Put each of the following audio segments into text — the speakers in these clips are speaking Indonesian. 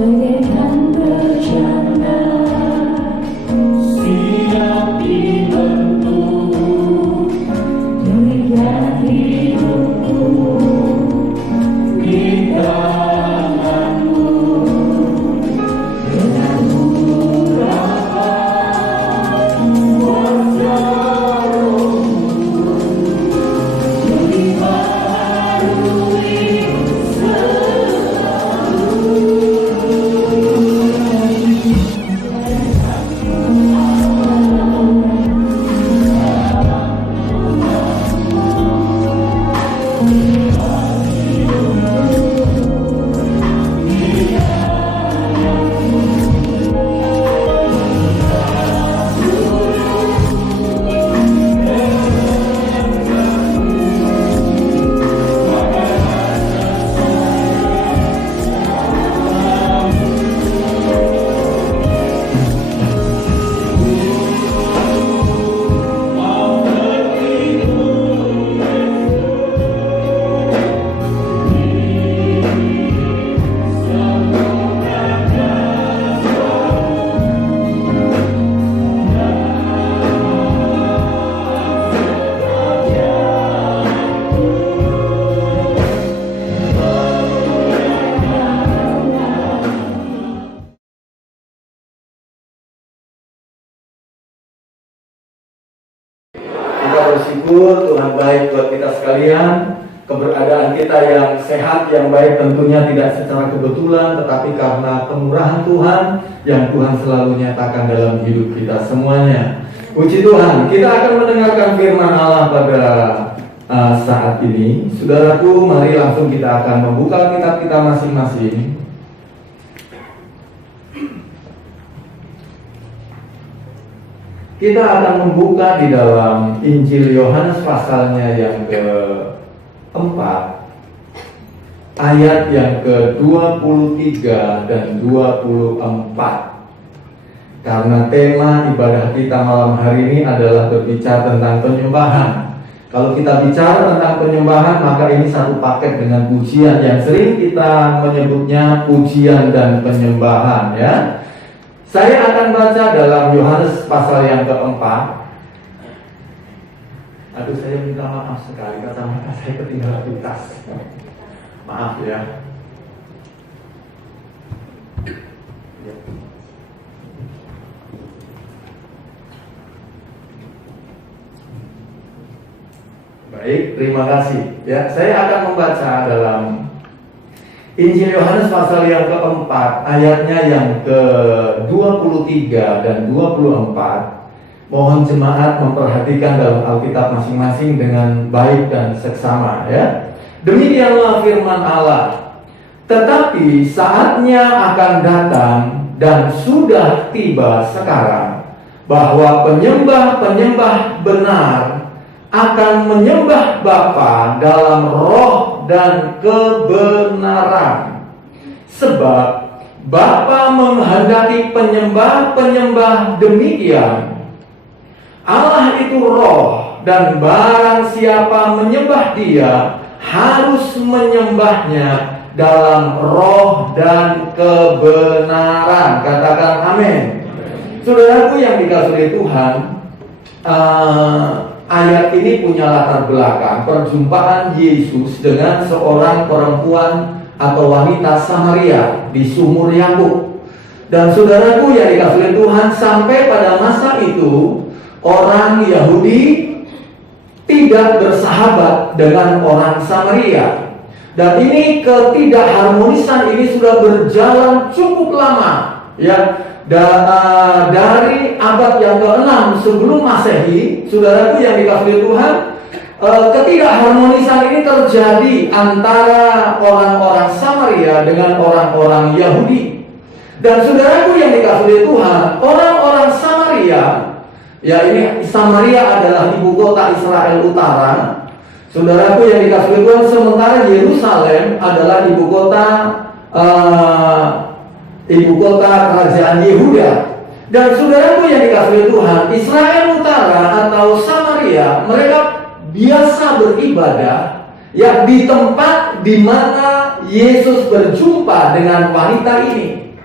bagaikan bercanda, siap dibentuk. Demikian hidupku di tanganmu, dengan urapan kuasa Roh-Mu yang dibaharui bersyukur Tuhan baik buat kita sekalian. Keberadaan kita yang sehat, yang baik tentunya tidak secara kebetulan, tetapi karena kemurahan Tuhan yang Tuhan selalu nyatakan dalam hidup kita semuanya. Puji Tuhan, kita akan mendengarkan firman Allah pada saat ini. Saudaraku, mari langsung kita akan membuka kitab kita masing-masing. Kita akan membuka di dalam Injil Yohanes pasalnya yang keempat, ayat yang ke-23 dan 24. Karena tema ibadah kita malam hari ini adalah berbicara tentang penyembahan. Kalau kita bicara tentang penyembahan, maka ini satu paket dengan pujian yang sering kita menyebutnya pujian dan penyembahan, ya. Saya akan baca dalam Yohanes pasal yang keempat. Aduh, saya minta maaf sekali, kacamata saya ketinggalan di tas. Maaf ya. Baik, terima kasih. Ya, saya akan membaca dalam Injil Yohanes pasal yang keempat, ayatnya yang ke-23 dan 24. Mohon jemaat memperhatikan dalam Alkitab masing-masing dengan baik dan seksama, ya. Demikianlah firman Allah. Tetapi saatnya akan datang dan sudah tiba sekarang, bahwa penyembah-penyembah benar akan menyembah Bapa dalam roh dan kebenaran. Sebab Bapa menghendaki penyembah-penyembah demikian. Allah itu roh, dan barang siapa menyembah Dia harus menyembahnya dalam roh dan kebenaran. Katakan amin. Saudaraku yang dikasihi Tuhan, ayat ini punya latar belakang perjumpaan Yesus dengan seorang perempuan atau wanita Samaria di sumur Yakub. Dan saudaraku yang dikasihi Tuhan, sampai pada masa itu orang Yahudi tidak bersahabat dengan orang Samaria. Dan ini ketidakharmonisan ini sudah berjalan cukup lama, ya. Dari abad yang ke-6 sebelum Masehi, saudaraku yang dikasihi Tuhan, ketidakharmonisan ini terjadi antara orang-orang Samaria dengan orang-orang Yahudi. Dan saudaraku yang dikasihi Tuhan, orang-orang Samaria, ya, ini Samaria adalah ibu kota Israel Utara. Saudaraku yang dikasihi Tuhan, sementara Yerusalem adalah ibu kota kerajaan Yehuda. Dan saudaraku yang dikasihi Tuhan, Israel Utara atau Samaria, mereka biasa beribadah ya di tempat di mana Yesus berjumpa dengan wanita ini.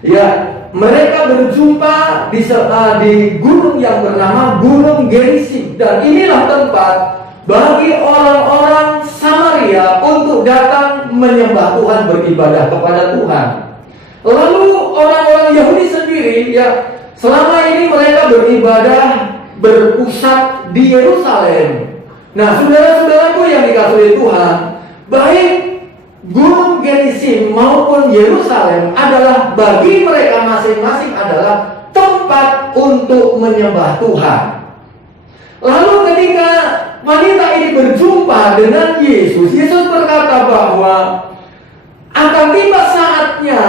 Ya, mereka berjumpa di gunung yang bernama Gunung Gerizim, dan inilah tempat bagi orang-orang Samaria untuk datang menyembah Tuhan, beribadah kepada Tuhan. Lalu orang-orang Yahudi sendiri, ya, selama ini mereka beribadah berpusat di Yerusalem. Nah, saudara-saudaraku yang dikasihi Tuhan, baik Gunung Gerizim maupun Yerusalem adalah bagi mereka masing-masing adalah tempat untuk menyembah Tuhan. Lalu ketika wanita ini berjumpa dengan Yesus, Yesus berkata bahwa akan tiba saatnya,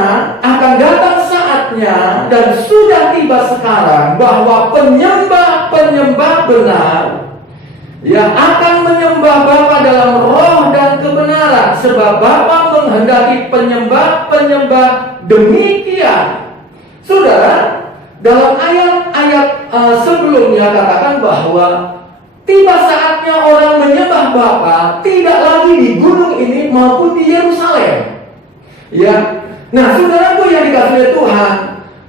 akan datang saatnya, dan sudah tiba sekarang bahwa penyembah-penyembah benar yang akan menyembah Bapa dalam roh dan kebenaran, sebab Bapa menghendaki penyembah-penyembah demikian. Saudara, dalam ayat-ayat sebelumnya katakan bahwa tiba saatnya orang menyembah Bapa tidak lagi di gunung ini maupun di Yerusalem. Ya, nah saudaraku yang dikasihi Tuhan,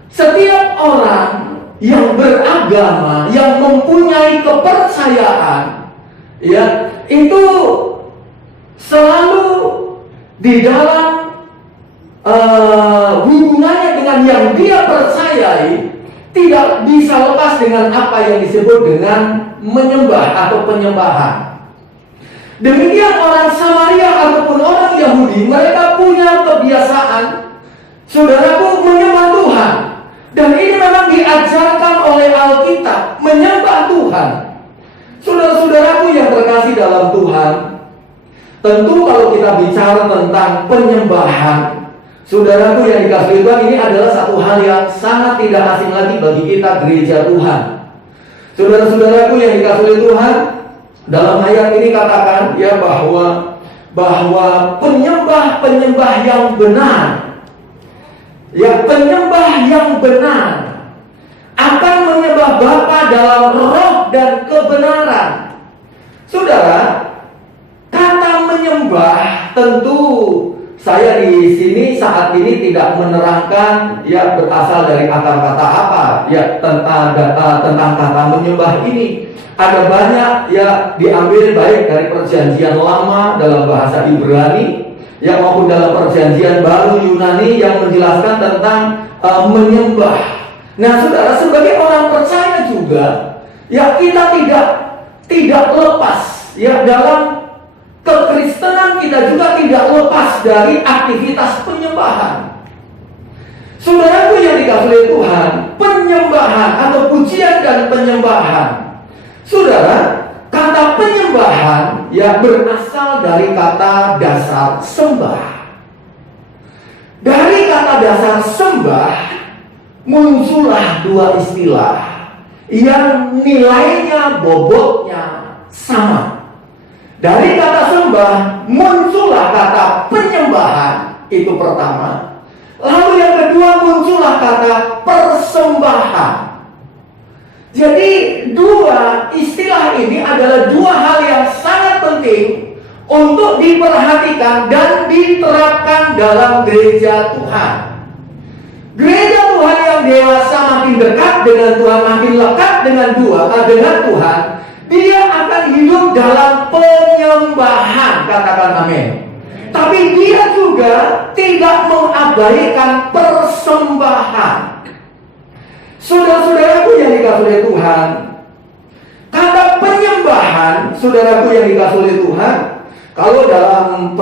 setiap orang yang beragama, yang mempunyai kepercayaan, ya, itu selalu di dalam hubungannya dengan yang dia percayai tidak bisa lepas dengan apa yang disebut dengan menyembah atau penyembahan. Demikian orang Samaria ataupun orang Yahudi, mereka punya kebiasaan, saudaraku, menyembah Tuhan. Dan ini memang diajarkan oleh Alkitab, menyembah Tuhan. Saudara-saudaraku yang terkasih dalam Tuhan, tentu kalau kita bicara tentang penyembahan, saudaraku yang dikasihi Tuhan, ini adalah satu hal yang sangat tidak asing lagi bagi kita gereja Tuhan. Saudara-saudaraku yang dikasihi Tuhan, dalam ayat ini katakan ya bahwa penyembah-penyembah yang benar, ya, penyembah yang benar akan menyembah Bapa dalam roh dan kebenaran. Saudara, kata menyembah tentu saya di sini saat ini tidak menerangkan ya berasal dari akar kata apa ya tentang kata menyembah ini. Ada banyak ya diambil baik dari perjanjian lama dalam bahasa Ibrani ya maupun dalam perjanjian baru Yunani yang menjelaskan tentang menyembah. Nah, saudara, sebagai orang percaya juga ya kita tidak lepas ya dalam kekristenan, kita juga tidak lepas dari aktivitas penyembahan. Saudaraku yang dikasihi Tuhan, penyembahan atau pujian dan penyembahan, saudara, kata penyembahan ya berasal dari kata dasar sembah. Dari kata dasar sembah muncullah dua istilah yang nilainya, bobotnya sama. Dari kata sembah muncullah kata penyembahan, itu pertama. Lalu yang kedua muncullah kata persembahan. Jadi dua istilah ini adalah dua hal yang sangat penting untuk diperhatikan dan diterapkan dalam gereja Tuhan. Gereja Tuhan yang dewasa makin dekat dengan Tuhan, makin lekat dengan Tuhan, dia akan hidup dalam penyembahan, katakan amin. Tapi dia juga tidak mengabaikan persembahan. Saudara-saudaraku yang dikasihi Tuhan, kata penyembahan, saudaraku yang dikasihi Tuhan, kalau dalam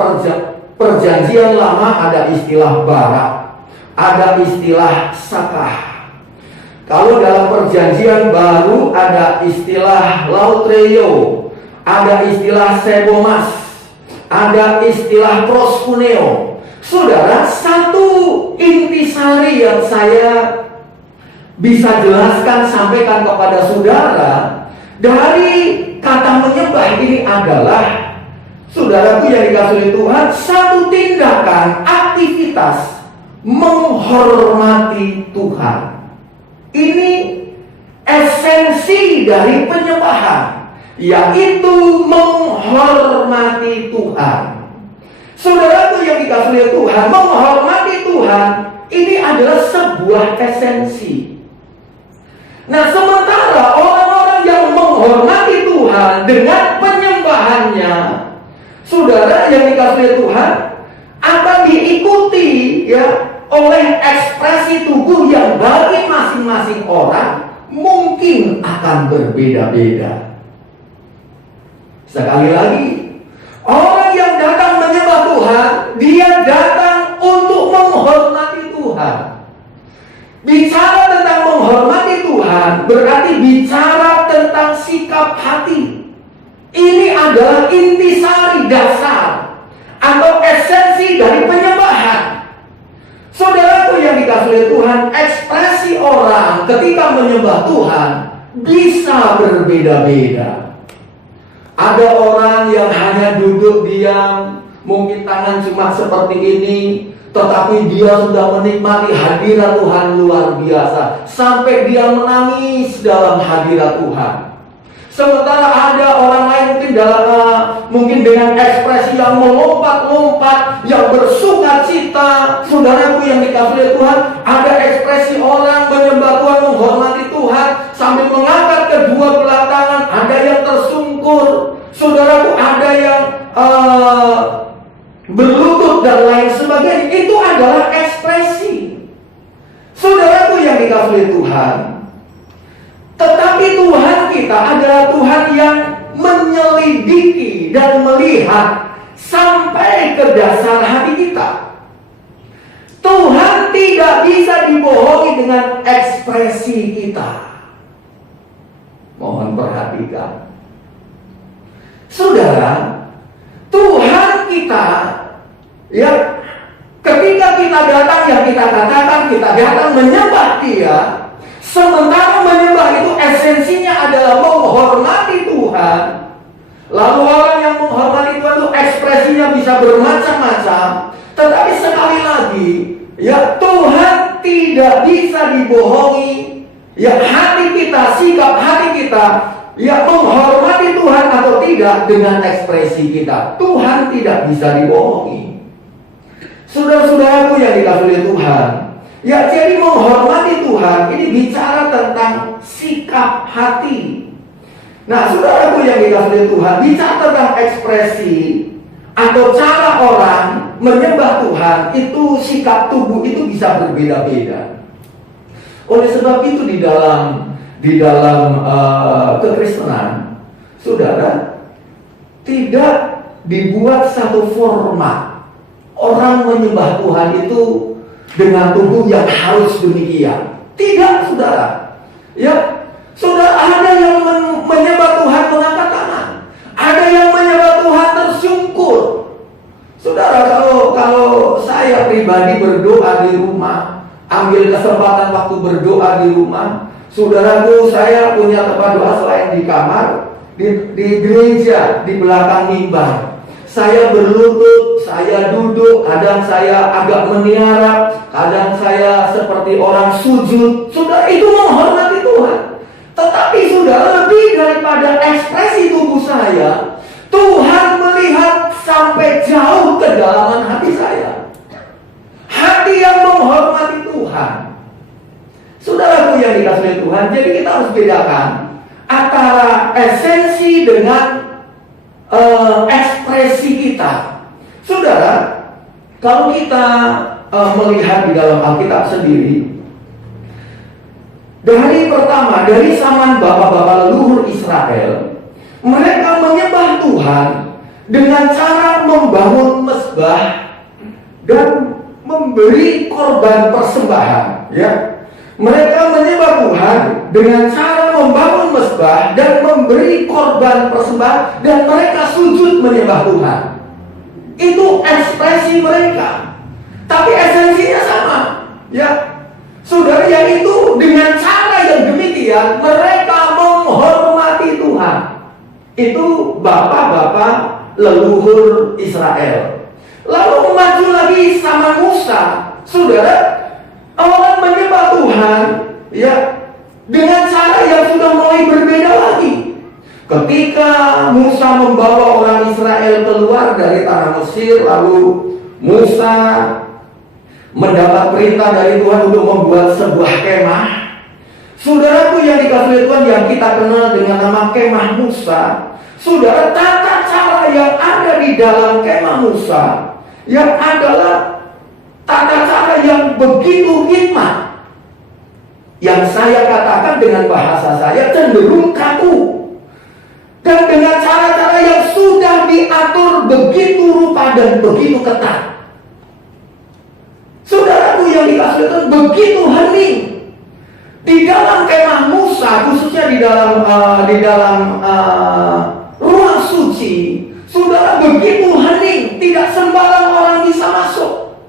perjanjian lama ada istilah barak, ada istilah sakah. Kalau dalam perjanjian baru ada istilah lautreio, ada istilah sebomas, ada istilah proskuneo. Saudara, satu intisari yang saya bisa jelaskan, sampaikan kepada saudara dari kata menyembah ini adalah, saudaraku yang dikasihi Tuhan, satu tindakan, aktivitas menghormati Tuhan. Ini esensi dari penyembahan, yaitu menghormati Tuhan. Saudaraku yang dikasihi Tuhan, menghormati Tuhan ini adalah sebuah esensi. Nah, sementara orang-orang yang menghormati Tuhan dengan penyembahannya, saudara yang dikasihi Tuhan, akan diikuti ya oleh ekspresi tubuh yang bagi masing-masing orang mungkin akan berbeda-beda. Sekali lagi, orang yang datang menyembah Tuhan, dia datang untuk menghormati Tuhan. Bicara tentang menghormati Tuhan berarti bicara tentang sikap hati. Ini adalah intisari dasar atau esensi dari penyembahan. Saudaraku yang dikasihi Tuhan, ekspresi orang ketika menyembah Tuhan bisa berbeda-beda. Ada orang yang hanya duduk diam, mungkin tangan cuma seperti ini, tetapi dia sudah menikmati hadirat Tuhan luar biasa, sampai dia menangis dalam hadirat Tuhan. Sementara ada orang lain mungkin dengan ekspresi yang melompat-lompat, yang bersuka cita. Saudaraku yang dikasihi Tuhan, ada ekspresi orang menyembah Tuhan, menghormati Tuhan sambil mengangkat kedua belah tangan. Ada yang tersungkur, saudaraku, ada yang berlutut dan lain sebagainya. Itu adalah ekspresi. Saudaraku yang dikasihi Tuhan, tetapi Tuhan kita adalah Tuhan yang menyelidiki dan melihat sampai ke dasar hati kita. Tuhan tidak bisa dibohongi dengan ekspresi kita. Mohon perhatikan, saudara, Tuhan kita ya, ketika kita datang, yang kita katakan kita datang menyembah Dia. Sementara menyembah itu esensinya adalah menghormati Tuhan. Lalu orang yang menghormati Tuhan itu ekspresinya bisa bermacam-macam. Tetapi sekali lagi, ya, Tuhan tidak bisa dibohongi. Ya, hati kita, sikap hati kita, ya, menghormati Tuhan atau tidak dengan ekspresi kita. Tuhan tidak bisa dibohongi. Saudara-saudaraku yang dikasihi Tuhan, ya, jadi menghormati Tuhan ini bicara tentang sikap hati. Nah, saudaraku yang dikasihi Tuhan, bicara tentang ekspresi atau cara orang menyembah Tuhan, itu sikap tubuh itu bisa berbeda-beda. Oleh sebab itu di dalam kekristenan, saudara, tidak dibuat satu format orang menyembah Tuhan itu dengan tubuh yang harus demikian. Tidak, saudara. Ya, saudara, ada yang menyembah Tuhan mengangkat tangan, ada yang menyembah Tuhan tersungkur. Saudara, kalau saya pribadi berdoa di rumah, ambil kesempatan waktu berdoa di rumah, saudaraku, saya punya tempat doa selain di kamar, di gereja, di belakang mimbar. Saya berlutut, saya duduk, kadang saya agak meniarap, kadang saya seperti orang sujud. Saudara, itu menghormati Tuhan. Tetapi saudara, lebih daripada ekspresi tubuh saya, Tuhan melihat sampai jauh kedalaman hati saya. Hati yang menghormati Tuhan. Saudaraku yang dikasihi Tuhan, jadi kita harus bedakan antara esensi dengan ekspresi kita. Saudara, kalau kita melihat di dalam Alkitab sendiri, dari zaman bapak-bapak leluhur Israel, mereka menyembah Tuhan dengan cara membangun mezbah dan memberi korban persembahan. Ya, mereka menyembah Tuhan dengan cara membangun mezbah dan memberi korban persembahan, dan mereka sujud menyembah Tuhan. Itu ekspresi mereka, tapi esensinya sama. Ya, saudara, yaitu dengan cara yang demikian mereka menghormati Tuhan. Itu bapak-bapak leluhur Israel. Lalu maju lagi sama Musa, saudara, orang menyembah Tuhan, ya, dengan cara yang sudah mulai berbeda lagi. Ketika Musa membawa orang Israel keluar dari tanah Mesir, lalu Musa mendapat perintah dari Tuhan untuk membuat sebuah kemah. Saudaraku yang dikasihi oleh Tuhan, yang kita kenal dengan nama kemah Musa. Saudara, tata cara yang ada di dalam kemah Musa yang adalah tata cara yang begitu hikmat, yang saya katakan dengan bahasa saya cenderung kaku, dan dengan cara-cara yang sudah diatur begitu rupa dan begitu ketat. Saudaraku yang dikasihi Tuhan, begitu hening di dalam kemah Musa, khususnya di dalam ruang suci. Saudara, begitu hening, tidak sembarang orang bisa masuk.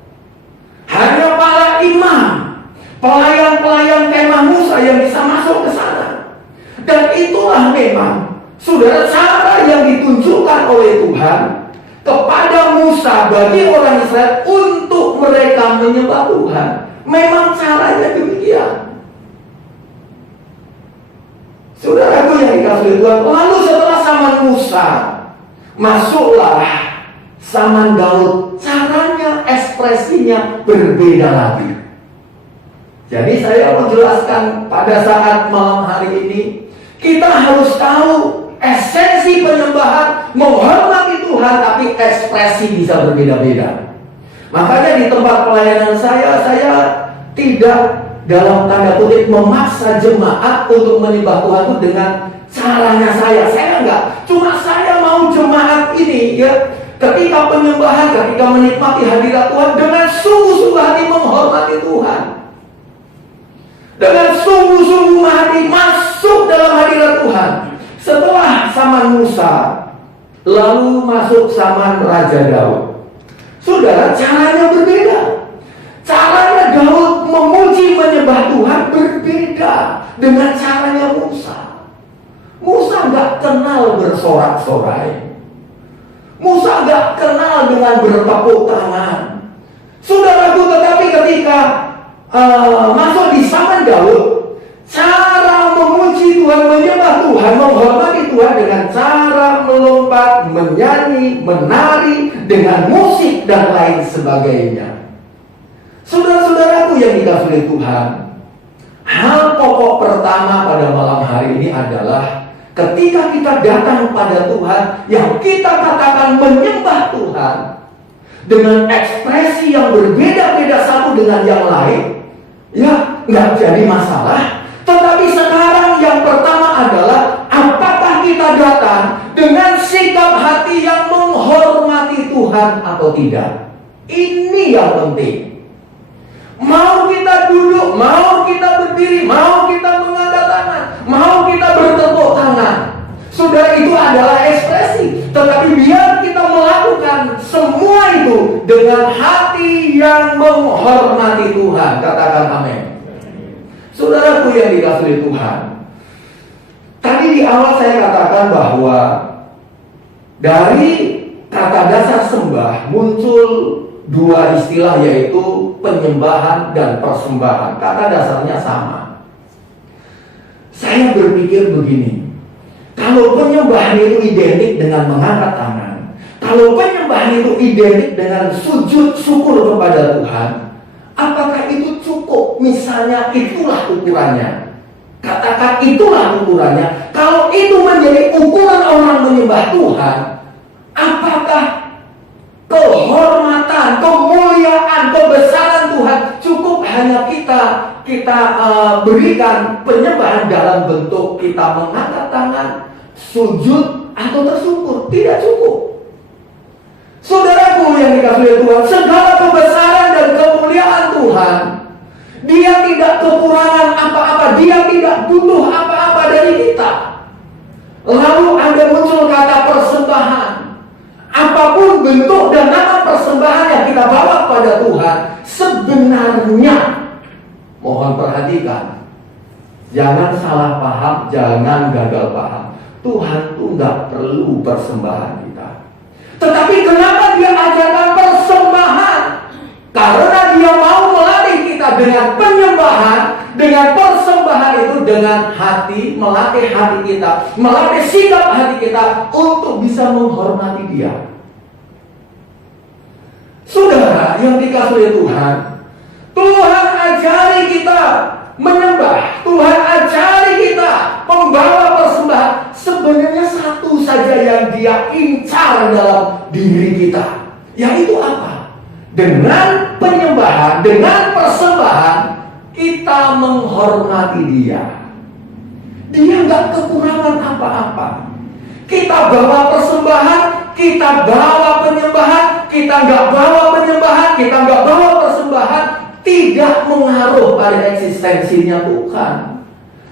Hanya para imam, pelayan-pelayan kemah Musa yang bisa masuk ke sana. Dan itulah memang, saudara, cara yang ditunjukkan oleh Tuhan kepada Musa bagi orang Israel untuk mereka menyembah Tuhan. Memang caranya demikian. Saudaraku yang dikasihi Tuhan, lalu setelah zaman Musa, masuklah zaman Daud. Caranya, ekspresinya berbeda lagi. Jadi saya mau jelaskan pada saat malam hari ini, kita harus tahu esensi penyembahan, menghormati Tuhan, tapi ekspresi bisa berbeda-beda. Makanya di tempat pelayanan saya tidak dalam tanda kutip memaksa jemaat untuk menyembah Tuhan itu dengan caranya saya. Saya enggak. Cuma saya mau jemaat ini ya, ketika penyembahan, ketika menikmati hadirat Tuhan, dengan sungguh-sungguh hati menghormati Tuhan. Dengan sungguh-sungguh hati masuk dalam hadirat Tuhan. Setelah zaman Musa, lalu masuk zaman Raja Daud. Saudara, caranya berbeda. Caranya Daud memuji menyembah Tuhan berbeda dengan caranya Musa. Musa nggak kenal bersorak-sorai. Musa nggak kenal dengan bertepuk tangan. Saudaraku, tetapi ketika masuk di zaman Daud, cara memuji Tuhan, menyembah Tuhan, menghormati Tuhan dengan cara melompat, menyanyi, menari, dengan musik dan lain sebagainya. Saudara-saudaraku yang dikasihi Tuhan, hal pokok pertama pada malam hari ini adalah ketika kita datang pada Tuhan, yang kita katakan menyembah Tuhan dengan ekspresi yang berbeda-beda satu dengan yang lain, ya nggak jadi masalah. Tetapi sekarang yang pertama adalah, apakah kita datang dengan sikap hati yang menghormati Tuhan atau tidak? Ini yang penting. Mau kita duduk, mau kita berdiri, mau kita mengangkat tangan, mau kita bertepuk tangan, saudara, itu adalah ekspresi. Tetapi biar kita melakukan semua itu dengan hati yang menghormati Tuhan. Katakan amin. Saudaraku yang dikasihi Tuhan, tadi di awal saya katakan bahwa dari kata dasar sembah muncul dua istilah, yaitu penyembahan dan persembahan. Kata dasarnya sama. Saya berpikir begini, kalau penyembahan itu identik dengan mengangkat tangan, kalau penyembahan itu identik dengan sujud syukur kepada Tuhan, apakah itu cukup? Misalnya itulah ukurannya. Katakan itulah ukurannya. Kalau itu menjadi ukuran orang menyembah Tuhan, apakah kehormatan, kemuliaan, kebesaran Tuhan cukup hanya kita berikan penyembahan dalam bentuk kita mengangkat tangan, sujud atau tersyukur? Tidak cukup. Saudaraku yang dikasihi Tuhan, segala kebesaran dan kemuliaan Tuhan, Dia tidak kekurangan apa-apa, Dia tidak butuh apa-apa dari kita. Lalu ada muncul kata persembahan. Apapun bentuk dan nama persembahan yang kita bawa pada Tuhan, sebenarnya, mohon perhatikan, jangan salah paham, jangan gagal paham. Tuhan tuh nggak perlu persembahan kita. Tetapi kenapa Dia ajarkan persembahan? Karena Dia mau melatih kita dengan penyembahan, dengan persembahan itu, dengan hati, melatih hati kita, melatih sikap hati kita untuk bisa menghormati Dia. Saudara yang dikasihi Tuhan, Tuhan ajari kita menyembah, Tuhan ajari kita membawa persembahan. Sebenarnya satu saja yang Dia incar dalam diri kita, yaitu apa? Dengan penyembahan, dengan persembahan, kita menghormati Dia. Dia nggak kekurangan apa-apa. Kita bawa persembahan, kita bawa penyembahan, kita nggak bawa penyembahan, kita nggak bawa persembahan, tidak mengaruh pada eksistensinya Tuhan.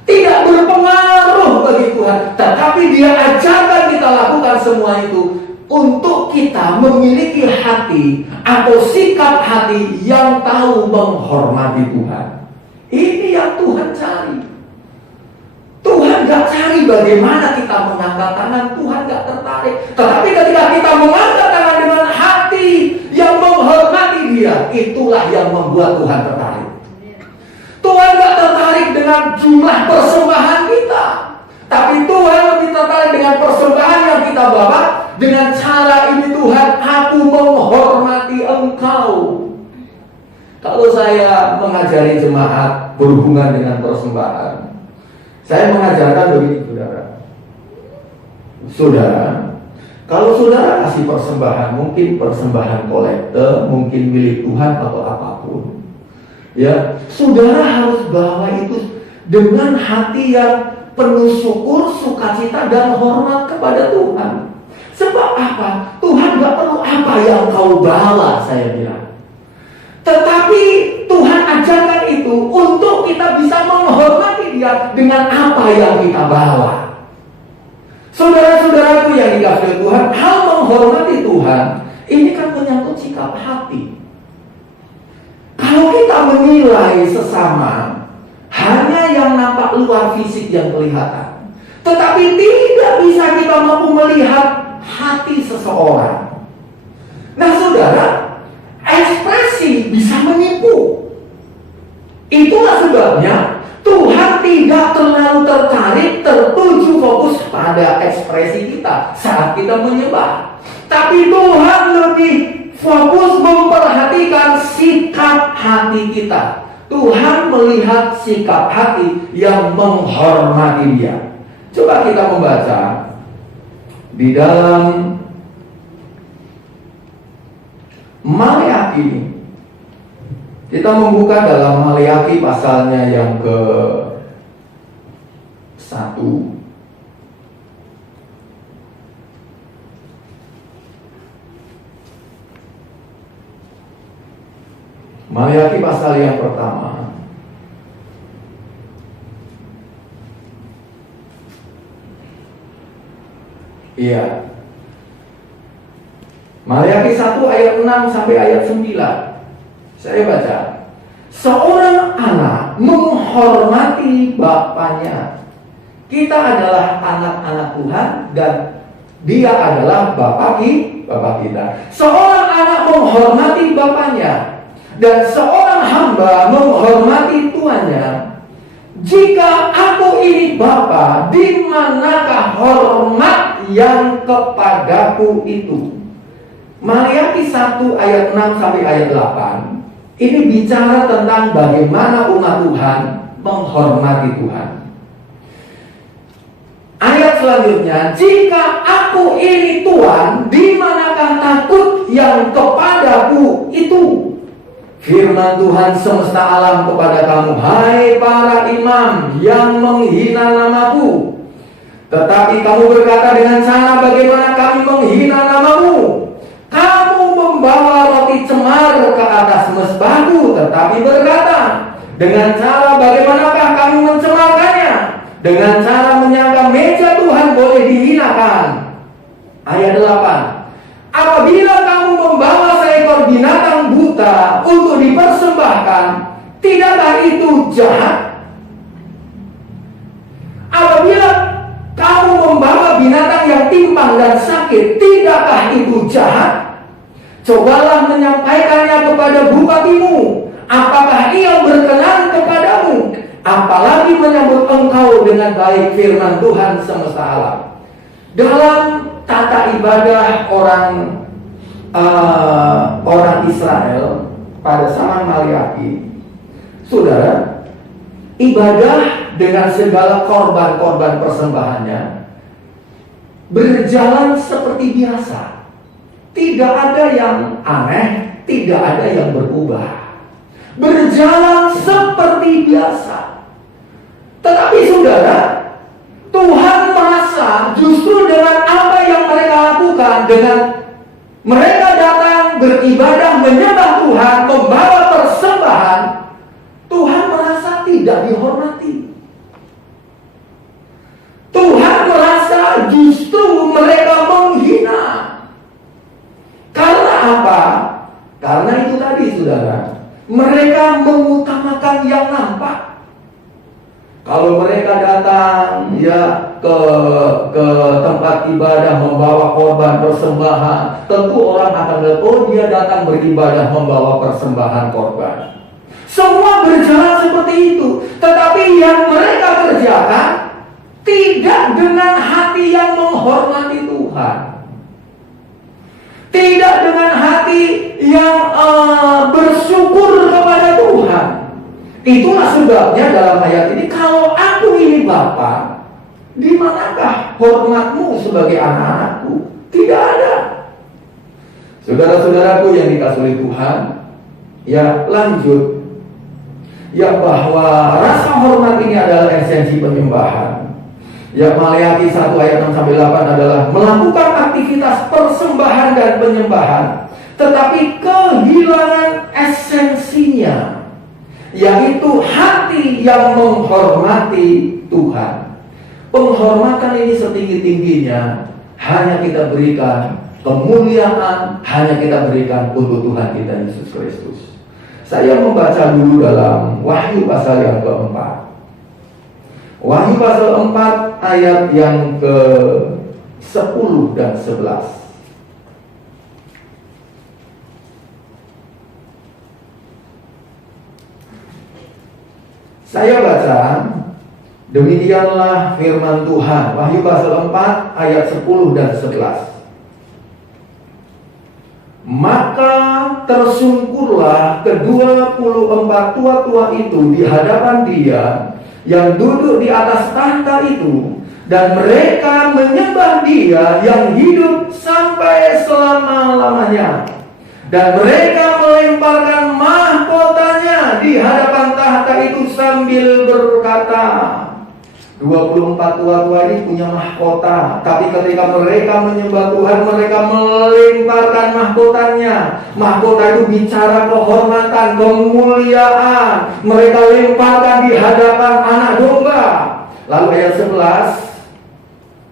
Tidak berpengaruh bagi Tuhan. Tetapi Dia ajarkan kita lakukan semua itu untuk kita memiliki hati atau sikap hati yang tahu menghormati Tuhan. Ini yang Tuhan cari. Tuhan gak cari bagaimana kita mengangkat tangan. Tuhan gak tertarik. Tetapi ketika kita mengangkat tangan dengan hati yang menghormati Dia, itulah yang membuat Tuhan tertarik. Tuhan gak tertarik dengan jumlah persembahan kita, tapi Tuhan lebih tertarik dengan persembahan yang kita bawa. Dengan cara ini Tuhan, aku menghormati Engkau. Kalau saya mengajari jemaat berhubungan dengan persembahan, saya mengajarkan begini, saudara, kalau saudara kasih persembahan, mungkin persembahan kolekte, mungkin milik Tuhan atau apapun, ya, saudara harus bawa itu dengan hati yang penuh syukur, sukacita, dan hormat kepada Tuhan. Sebab apa? Tuhan gak perlu apa yang kau bawa, saya bilang. Tetapi Tuhan ajarkan itu untuk kita bisa menghormati Dia dengan apa yang kita bawa. Saudara-saudaraku yang dikasihi Tuhan, hal menghormati Tuhan ini kan menyangkut sikap hati. Kalau kita menilai sesama hanya yang nampak luar fisik yang kelihatan, tetapi tidak bisa kita mampu melihat hati seseorang. Nah saudara, ekspresi bisa menipu. Itulah sebabnya Tuhan tidak terlalu tertarik, tertuju fokus pada ekspresi kita saat kita menyembah. Tapi Tuhan lebih fokus memperhatikan sikap hati kita. Tuhan melihat sikap hati yang menghormati Dia. Coba kita membaca di dalam Maleakhi. Kita membuka dalam Maleakhi pasalnya yang ke-1. Maleakhi pasal yang pertama. Iya. Maleakhi 1 ayat 6 sampai ayat 9. Saya baca. Seorang anak menghormati bapaknya. Kita adalah anak-anak Tuhan dan Dia adalah Bapa kita. Seorang anak menghormati bapaknya dan seorang hamba menghormati tuannya. Jika aku ini Bapa, di manakah hormat yang kepadaku itu? Maleakhi 1 ayat 6 sampai ayat 8. Ini bicara tentang bagaimana umat Tuhan menghormati Tuhan. Ayat selanjutnya, jika aku ini Tuhan, di manakah takut yang kepadaku itu? Firman Tuhan semesta alam kepada kamu, hai para imam yang menghina namaku. Tetapi kamu berkata dengan cara bagaimana kami menghina namamu. Kamu membawa roti cemar ke atas mezbahku, tetapi berkata, dengan cara bagaimanakah kami mencemarkannya? Dengan cara menyangka meja Tuhan boleh dihinakan. Ayat 8. Apabila kamu membawa seekor binatang buta untuk dipersembahkan, tidakkah itu jahat? Apabila kamu membawa binatang yang timpang dan sakit, tidakkah itu jahat? Cobalah menyampaikannya kepada bupatimu. Apakah ia berkenan kepadamu? Apalagi menyambut engkau dengan baik, firman Tuhan semesta alam. Dalam tata ibadah orang Israel pada zaman Maleakhi, Saudara, ibadah dengan segala korban-korban persembahannya berjalan seperti biasa. Tidak ada yang aneh, tidak ada yang berubah. Berjalan seperti biasa. Tetapi saudara, Tuhan merasa justru dengan apa yang mereka lakukan, dengan mereka datang beribadah menyembah Tuhan, membawa persembahan, Tuhan merasa tidak dihormati. Tuhan merasa justru mereka menghina. Karena apa? Karena itu tadi saudara, mereka mengutamakan yang nampak. Kalau mereka datang ya ke tempat ibadah membawa korban persembahan, tentu orang akan lihat, oh dia datang beribadah membawa persembahan korban. Semua berjalan seperti itu, tetapi yang mereka kerjakan tidak dengan hati yang menghormati Tuhan, tidak dengan hati yang bersyukur kepada Tuhan. Itulah sebabnya dalam ayat ini, kalau aku ini Bapa, di manakah hormatmu sebagai anak-anakku? Tidak ada. Saudara-saudaraku yang dikasihi oleh Tuhan, ya lanjut, ya bahwa rasa hormat ini adalah esensi penyembahan. Ya Maleakhi 1 ayat 6-8 adalah melakukan aktivitas persembahan dan penyembahan, tetapi kehilangan esensinya, yaitu hati yang menghormati Tuhan. Penghormatan ini setinggi-tingginya hanya kita berikan, kemuliaan hanya kita berikan untuk Tuhan kita Yesus Kristus. Saya membaca dulu dalam Wahyu pasal yang keempat. Wahyu pasal 4 ayat yang ke-10 dan 11. Saya baca, demikianlah firman Tuhan, Wahyu pasal 4 ayat 10 dan 11. Maka tersungkurlah ke-24 tua-tua itu di hadapan Dia yang duduk di atas tahta itu, dan mereka menyembah Dia yang hidup sampai selama-lamanya. Dan mereka melemparkan mahkotanya di hadapan tahta itu sambil berkata, 24 tua-tua ini punya mahkota, tapi ketika mereka menyembah Tuhan, mereka melemparkan mahkotanya. Mahkota itu bicara kehormatan, kemuliaan. Mereka lemparkan di hadapan anak domba. Lalu ayat 11,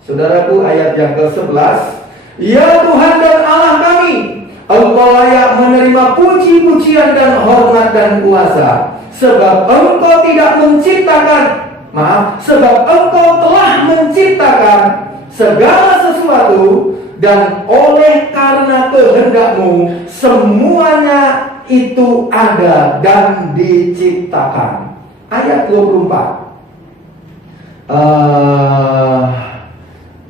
saudaraku, ayat yang ke-11, ya Tuhan dan Allah kami, Engkau layak menerima puji-pujian dan hormat dan kuasa, sebab Engkau tidak menciptakan, sebab Engkau telah menciptakan segala sesuatu, dan oleh karena kehendak-Mu semuanya itu ada dan diciptakan. Ayat 24.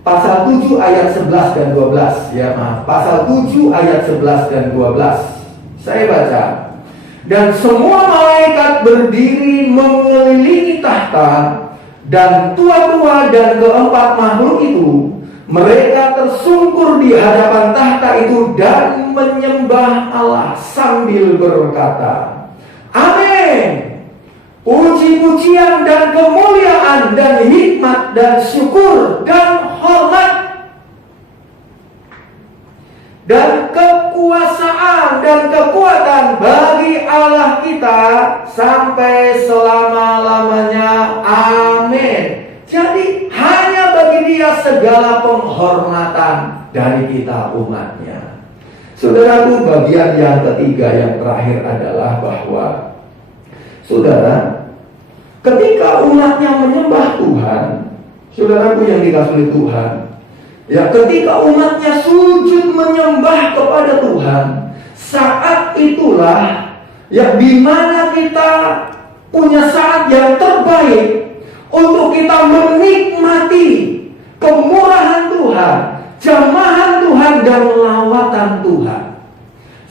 Pasal 7 ayat 11 dan 12 ya, pasal 7 ayat 11 dan 12. Saya baca. Dan semua malaikat berdiri mengelilingi tahta dan tua-tua dan keempat makhluk itu. Mereka tersungkur di hadapan tahta itu dan menyembah Allah sambil berkata, Amin. Puji-pujian dan kemuliaan dan hikmat dan syukur dan hormat dan kekuasaan dan kekuatan bagi Allah kita sampai selama-lamanya. Amin. Jadi hanya bagi Dia segala penghormatan dari kita umatnya. Saudaraku, bagian yang ketiga yang terakhir adalah bahwa saudara, ketika umatnya menyembah Tuhan, saudaraku yang dikasihi Tuhan, ya ketika umatnya sujud menyembah kepada Tuhan, saat itulah ya di mana kita punya saat yang terbaik untuk kita menikmati kemurahan Tuhan, jamahan Tuhan dan lawatan Tuhan.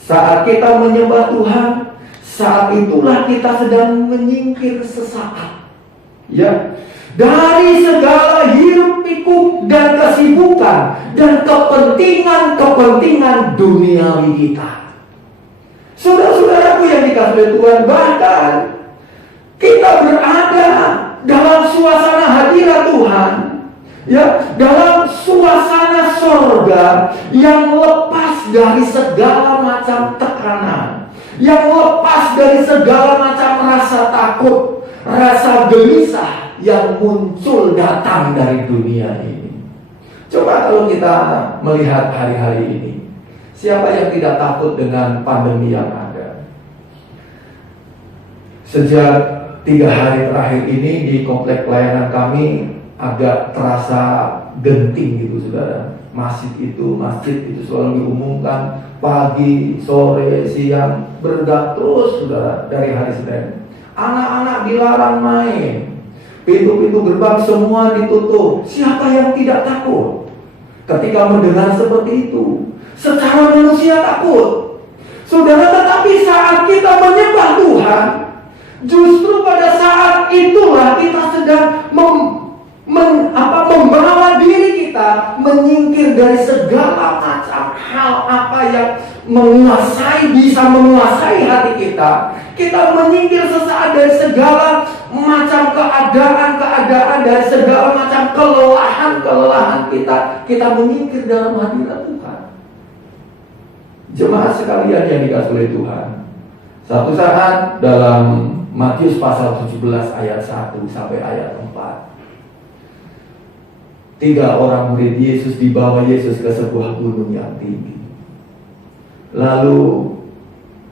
Saat kita menyembah Tuhan, saat itulah kita sedang menyingkir sesaat, ya, dari segala hiruk pikuk dan kesibukan dan kepentingan duniawi kita. Saudara-saudaraku yang dikasihi oleh Tuhan, bahkan kita berada dalam suasana hadirat Tuhan, ya, dalam suasana sorga yang lepas dari segala macam tekanan, yang lepas dari segala macam rasa takut, rasa gelisah yang muncul datang dari dunia ini. Coba kalau kita melihat hari-hari ini, siapa yang tidak takut dengan pandemi yang ada? Sejak 3 hari terakhir ini di komplek pelayanan kami agak terasa genting gitu, saudara. Masjid itu selalu diumumkan pagi, sore, siang, bergerak terus, saudara, dari hari Senin. Anak-anak dilarang main, pintu-pintu gerbang semua ditutup. Siapa yang tidak takut ketika mendengar seperti itu? Secara manusia takut, saudara, tetapi saat kita menyembah Tuhan, justru pada saat itulah kita sedang membawa diri kita menyingkir dari segala macam hal apa yang bisa menguasai hati kita. Kita menyingkir sesaat dari segala macam keadaan, dari segala macam kelelahan kita. Kita menyingkir dalam hadirat Tuhan. Jemaat sekalian yang dikasihi oleh Tuhan, satu saat dalam Matius pasal 17 ayat 1 sampai ayat 4, 3 orang murid Yesus dibawa Yesus ke sebuah gunung yang tinggi. Lalu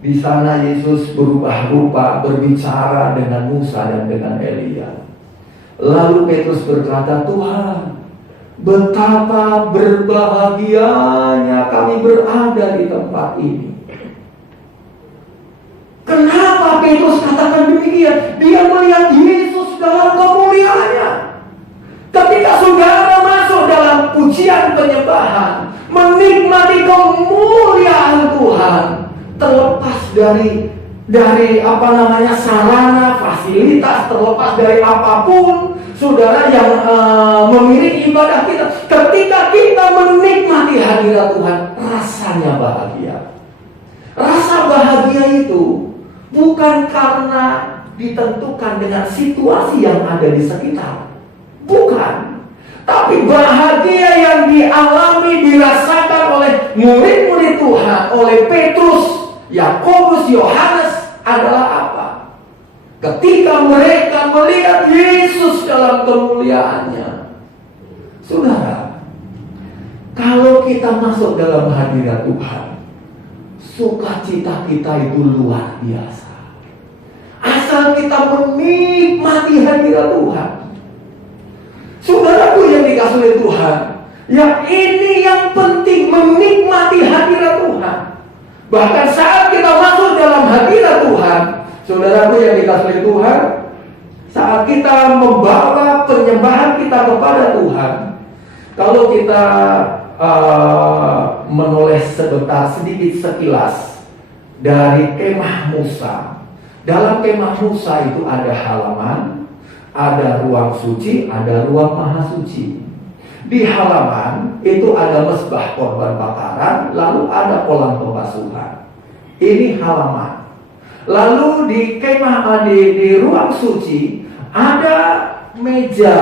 di sana Yesus berubah rupa, berbicara dengan Musa dan dengan Elia. Lalu Petrus berkata, Tuhan, betapa berbahagianya kami berada di tempat ini. Kenapa Petrus katakan demikian? Dia melihat Yesus dalam kemuliaannya. Ketika saudara masuk dalam pujian penyembahan, menikmati kemuliaan Tuhan, terlepas dari sarana, fasilitas, terlepas dari apapun, saudara, yang mengiringi ibadah kita. Ketika kita menikmati hadirat Tuhan, rasanya bahagia. Rasa bahagia itu bukan karena ditentukan dengan situasi yang ada di sekitar, bukan. Tapi bahagia yang dialami, dirasakan oleh murid-murid Tuhan, oleh Petrus, Yakobus, Yohanes adalah apa? Ketika mereka melihat Yesus dalam kemuliaannya. Saudara, kalau kita masuk dalam hadirat Tuhan, sukacita kita itu luar biasa. Asal kita menikmati hadirat Tuhan. Saudaraku yang dikasihi oleh Tuhan, ya, ini yang penting, menikmati hadirat Tuhan. Bahkan saat kita masuk dalam hadirat Tuhan, saudaraku yang dikasihi oleh Tuhan, saat kita membawa penyembahan kita kepada Tuhan, kalau kita menoleh sedikit sekilas dari kemah Musa. Dalam kemah Musa itu ada halaman, ada ruang suci, ada ruang maha suci. Di halaman itu ada mezbah korban bakaran, lalu ada kolam pembasuhan. Ini halaman. Lalu di kemah di ruang suci ada meja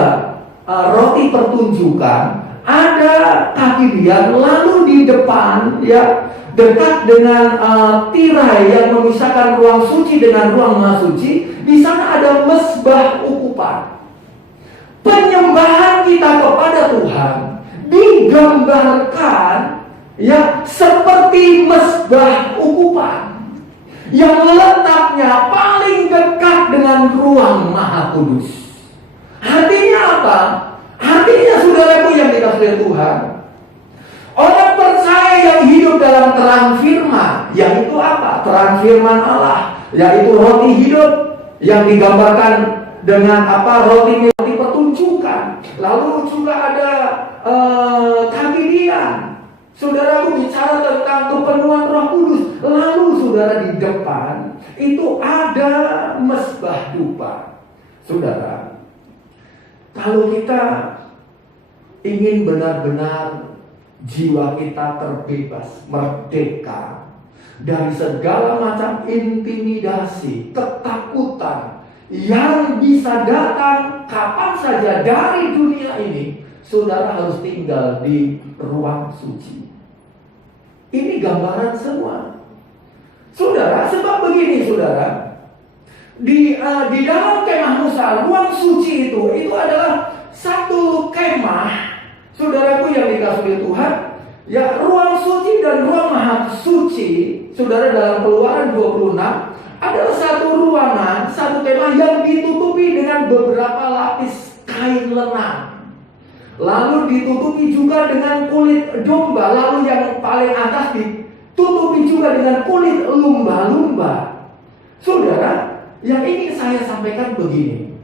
roti pertunjukan, ada kaki biar, lalu di depan, ya, dekat dengan tirai yang memisahkan ruang suci dengan ruang maha suci, di sana ada mezbah ukupan. Penyembahan kita kepada Tuhan digambarkan, ya, seperti mezbah ukupan yang letaknya paling dekat dengan ruang maha kudus. Artinya apa? Artinya, saudaraku yang dikasihi Tuhan, orang percaya yang hidup dalam terang firman, yaitu apa? Terang firman Allah, yaitu roti hidup yang digambarkan dengan apa? Roti pertunjukan. Lalu juga ada kaki dian. Saudaraku bicara tentang kepenuhan Roh Kudus. Lalu saudara di depan itu ada mesbah dupa. Saudara, kalau kita ingin benar-benar jiwa kita terbebas, merdeka dari segala macam intimidasi, ketakutan yang bisa datang kapan saja dari dunia ini, saudara harus tinggal di ruang suci. Ini gambaran semua, saudara. Sebab begini, saudara, di dalam kemah Musa, ruang suci itu adalah satu kemah, saudaraku yang dikasihi Tuhan. Ya, ruang suci dan ruang maha suci, saudara, dalam Keluaran 26 adalah satu ruangan, satu kemah yang ditutupi dengan beberapa lapis kain lenan. Lalu ditutupi juga dengan kulit domba. Lalu yang paling atas ditutupi juga dengan kulit lumba-lumba. Saudara, yang ingin saya sampaikan begini.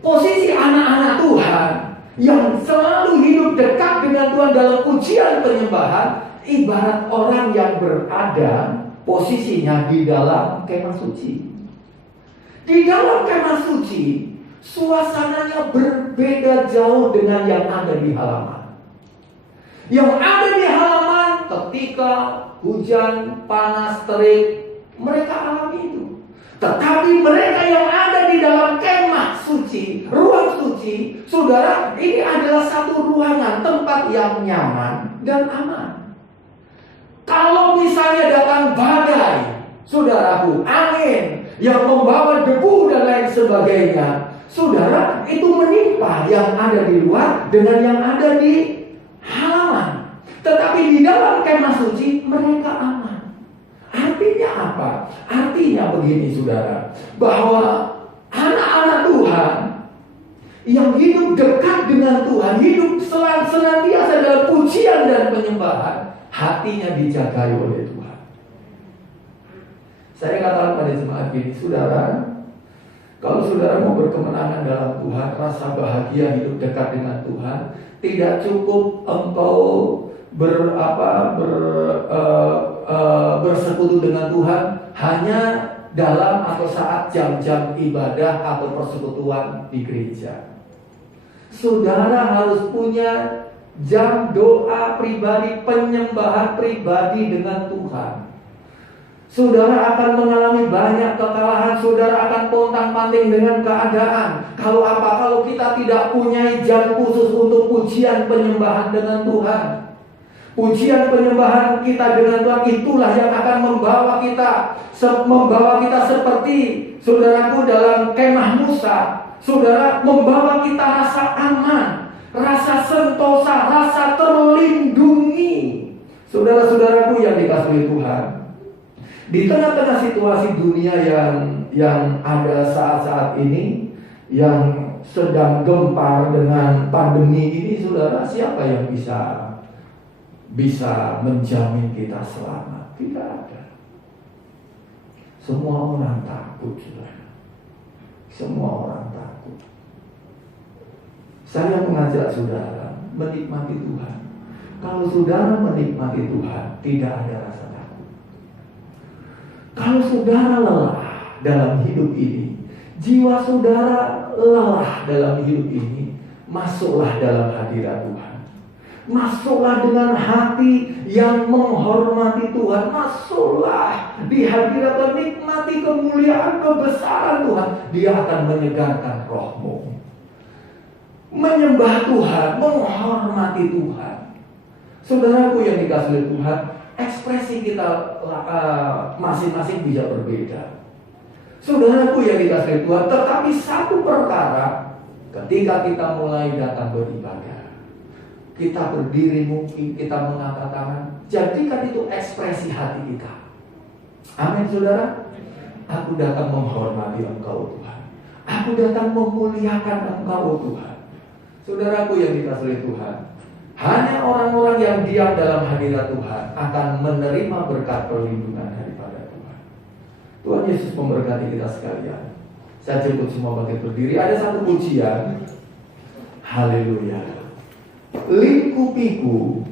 Posisi anak-anak Tuhan yang selalu hidup dekat dengan Tuhan dalam pujian penyembahan, ibarat orang yang berada posisinya di dalam kemah suci. Di dalam kemah suci, suasananya berbeda jauh dengan yang ada di halaman. Yang ada di halaman ketika hujan, panas, terik, mereka alami itu. Tetapi mereka yang ada di dalam kemah suci, ruang suci, saudara, ini adalah satu ruangan, tempat yang nyaman dan aman. Kalau misalnya datang badai, saudaraku, angin yang membawa debu dan lain sebagainya, saudara, itu menimpa yang ada di luar dengan yang ada di halaman. Tetapi di dalam kemah suci mereka aman. Artinya apa? Artinya begini, saudara, bahwa anak-anak Tuhan yang hidup dekat dengan Tuhan, hidup senantiasa dalam pujian dan penyembahan, hatinya dijagai oleh Tuhan. Saya katakan pada jemaat ini, saudara, kalau saudara mau berkemenangan dalam Tuhan, rasa bahagia hidup dekat dengan Tuhan, tidak cukup engkau bersekutu dengan Tuhan hanya dalam atau saat jam-jam ibadah atau persekutuan di gereja. Saudara harus punya jam doa pribadi, penyembahan pribadi dengan Tuhan. Saudara akan mengalami banyak kekalahan, saudara akan pontang-panting dengan keadaan. Kalau kita tidak punya jam khusus untuk pujian penyembahan dengan Tuhan. Pujian penyembahan kita dengan Tuhan itulah yang akan membawa kita seperti saudaraku dalam kemah Musa. Saudara, membawa kita rasa aman, rasa sentosa, rasa terlindungi. Saudara-saudaraku yang dikasihi Tuhan, di tengah-tengah situasi dunia yang ada saat-saat ini, yang sedang gempar dengan pandemi ini, saudara, siapa yang bisa menjamin kita selamat? Tidak ada. Semua orang takut, saudara. Semua orang takut. Saya mengajak saudara menikmati Tuhan. Kalau saudara menikmati Tuhan, tidak ada rasa takut. Kalau saudara lelah dalam hidup ini, jiwa saudara lelah dalam hidup ini, masuklah dalam hadirat Tuhan. Masuklah dengan hati yang menghormati Tuhan. Masuklah di hadirat Tuhan, nikmati kemuliaan, kebesaran Tuhan. Dia akan menyegarkan rohmu. Menyembah Tuhan, menghormati Tuhan. Saudaraku yang dikasihi Tuhan, ekspresi kita masing-masing bisa berbeda. Saudaraku yang dikasihi Tuhan, tetapi satu perkara, ketika kita mulai datang beribadah, kita berdiri, mungkin kita mengangkat tangan, jadikan itu ekspresi hati kita. Amin, saudara. Aku datang menghormati Engkau, Tuhan. Aku datang memuliakan Engkau, Tuhan. Saudaraku yang dikasihi Tuhan, hanya orang-orang yang diam dalam hadirat Tuhan akan menerima berkat perlindungan daripada Tuhan. Tuhan Yesus memberkati kita sekalian. Saya jemput semua bangkit berdiri. Ada satu pujian. Haleluya. Lingkupiku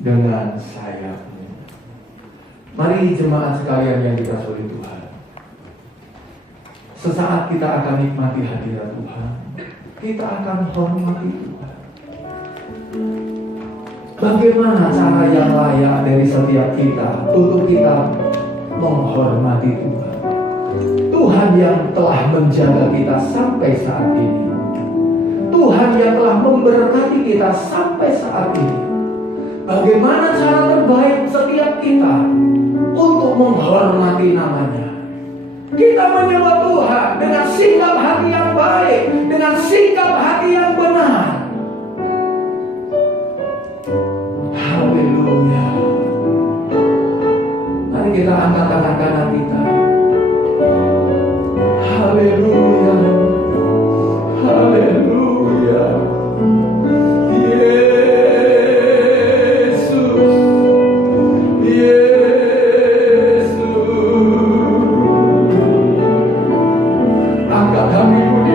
dengan sayapmu. Mari jemaat sekalian yang dikasihi oleh Tuhan, sesaat kita akan nikmati hadirat Tuhan, kita akan hormati Tuhan. Bagaimana cara yang layak dari setiap kita untuk kita menghormati Tuhan? Tuhan yang telah menjaga kita sampai saat ini, Tuhan yang telah memberkati kita sampai saat ini. Bagaimana cara terbaik setiap kita untuk menghormati namanya? Kita menyembah Tuhan dengan sikap hati yang baik, dengan sikap hati yang benar. Haleluya. Mari kita angkat tangan kanan kita. Haleluya. Haleluya. Yesus. Yesus. Angkat hatimu di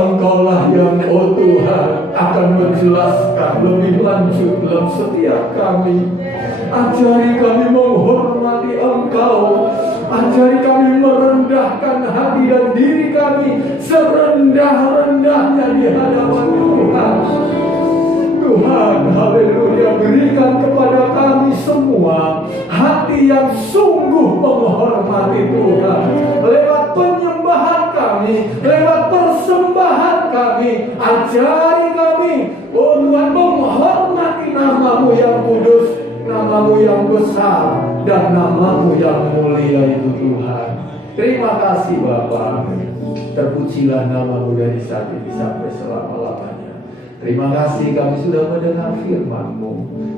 Engkaulah yang Tuhan akan menjelaskan lebih lanjut dalam setiap kami. Ajari kami menghormati Engkau. Ajari kami merendahkan hati dan diri kami serendah-rendahnya di hadapan Tuhan. Tuhan, haleluya, berikan kepada kami semua hati yang sungguh menghormati Tuhan. Lewat penyembahan kami, lewat persembahan kami, ajari kami, oh Tuhan, menghormati nama-Mu yang kudus, nama-Mu yang besar, dan nama-Mu yang mulia itu Tuhan. Terima kasih Bapa. Terpujilah nama-Mu dari saat ini sampai selama-lamanya. Terima kasih kami sudah mendengar firman-Mu.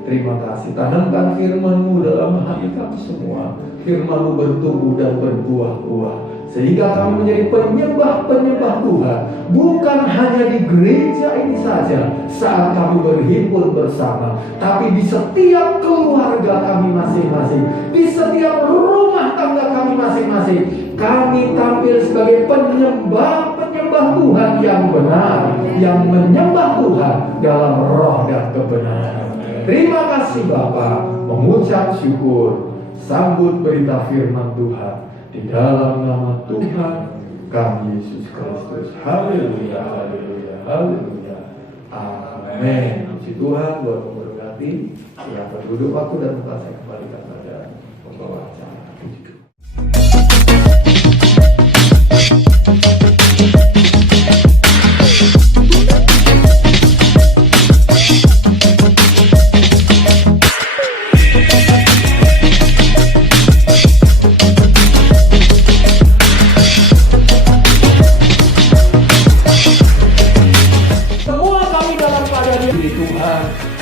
Terima kasih, tanamkan firman-Mu dalam hati kami semua. Firman-Mu bertumbuh dan berbuah-buah, sehingga kami menjadi penyembah-penyembah Tuhan. Bukan hanya di gereja ini saja saat kami berhimpun bersama, tapi di setiap keluarga kami masing-masing, di setiap rumah tangga kami masing-masing. Kami tampil sebagai penyembah-penyembah Tuhan yang benar, yang menyembah Tuhan dalam roh dan kebenaran. Terima kasih Bapa, mengucap syukur, sambut berita firman Tuhan di dalam nama Tuhan kami Yesus Kristus. Haleluya, haleluya, haleluya. Amin. Puji Tuhan, Tuhan memberkati. Silakan duduk waktu dan tempat saya kembalikan pada pembawa acara. Puji Tuhan.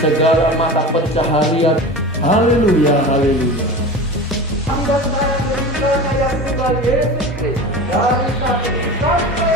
Segala mata pencaharian. Haleluya, haleluya. Anda yang Yesus Kristus dari saat ini sampai